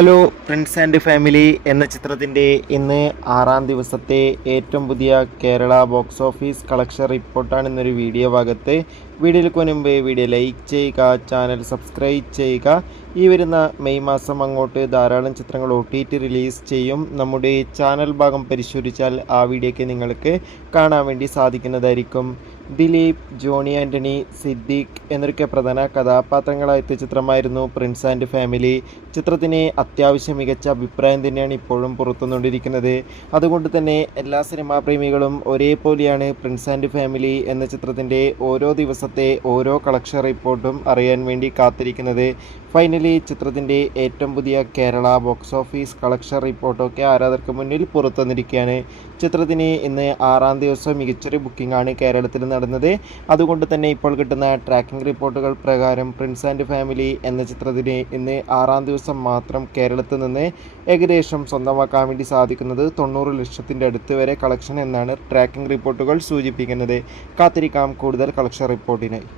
Hello friends and family എന്ന ചിത്രത്തിൻ്റെ ഇന്ന് 6-ാം ദിവസത്തെ ഏറ്റവും പുതിയ കേരള ബോക്സ് ഓഫീസ് കളക്ഷൻ റിപ്പോർട്ടാണ് ഇന്നൊരു വീഡിയോ ഭാഗത്ത്. വീഡിയോയ്ക്ക് മുൻപ് വീഡിയോ ലൈക്ക് ചെയ്യുക, ചാനൽ സബ്സ്ക്രൈബ് ചെയ്യുക. ഈ വരുന്ന മെയ് മാസം അങ്ങോട്ട് ധാരാളം ചിത്രങ്ങൾ OTT റിലീസ് ചെയ്യും. നമ്മുടെ ചാനൽ ഭാഗം പരിശോധിച്ചാൽ ആ വീഡിയോയ്ക്ക് നിങ്ങൾക്ക് കാണാൻ വേണ്ടി സാധിക്കുന്നതായിരിക്കും. ദിലീപ്, ജോണി ആൻ്റണി, സിദ്ദീഖ് എന്നൊക്കെ പ്രധാന കഥാപാത്രങ്ങളായെത്തിയ ചിത്രമായിരുന്നു പ്രിൻസ് ആൻഡ് ഫാമിലി. ചിത്രത്തിന് അത്യാവശ്യം മികച്ച അഭിപ്രായം തന്നെയാണ് ഇപ്പോഴും പുറത്തുകൊണ്ടിരിക്കുന്നത്. അതുകൊണ്ട് തന്നെ എല്ലാ സിനിമാ പ്രേമികളും ഒരേപോലെയാണ് പ്രിൻസ് ആൻഡ് ഫാമിലി എന്ന ചിത്രത്തിൻ്റെ ഓരോ ദിവസത്തെ ഓരോ കളക്ഷൻ റിപ്പോർട്ടും അറിയാൻ വേണ്ടി കാത്തിരിക്കുന്നത്. ഫൈനലി ചിത്രത്തിൻ്റെ ഏറ്റവും പുതിയ കേരള ബോക്സ് ഓഫീസ് കളക്ഷൻ റിപ്പോർട്ടൊക്കെ ആരാധകർക്ക് മുന്നിൽ പുറത്തു വന്നിരിക്കുകയാണ്. ചിത്രത്തിന് ഇന്ന് 6-ാം ദിവസം മികച്ചൊരു ബുക്കിംഗ് ആണ് കേരളത്തിൽ നടന്നത്. അതുകൊണ്ട് തന്നെ ഇപ്പോൾ കിട്ടുന്ന ട്രാക്കിംഗ് റിപ്പോർട്ടുകൾ പ്രകാരം പ്രിൻസ് ആൻഡ് ഫാമിലി എന്ന ചിത്രത്തിന് ഇന്ന് 6-ാം ദിവസം മാത്രം കേരളത്തിൽ നിന്ന് ഏകദേശം സ്വന്തമാക്കാൻ വേണ്ടി സാധിക്കുന്നത് 90 ലക്ഷത്തിൻ്റെ അടുത്ത് വരെ കളക്ഷൻ എന്നാണ് ട്രാക്കിംഗ് റിപ്പോർട്ടുകൾ സൂചിപ്പിക്കുന്നത്. കാത്തിരിക്കാം കൂടുതൽ കളക്ഷൻ റിപ്പോർട്ടിനായി.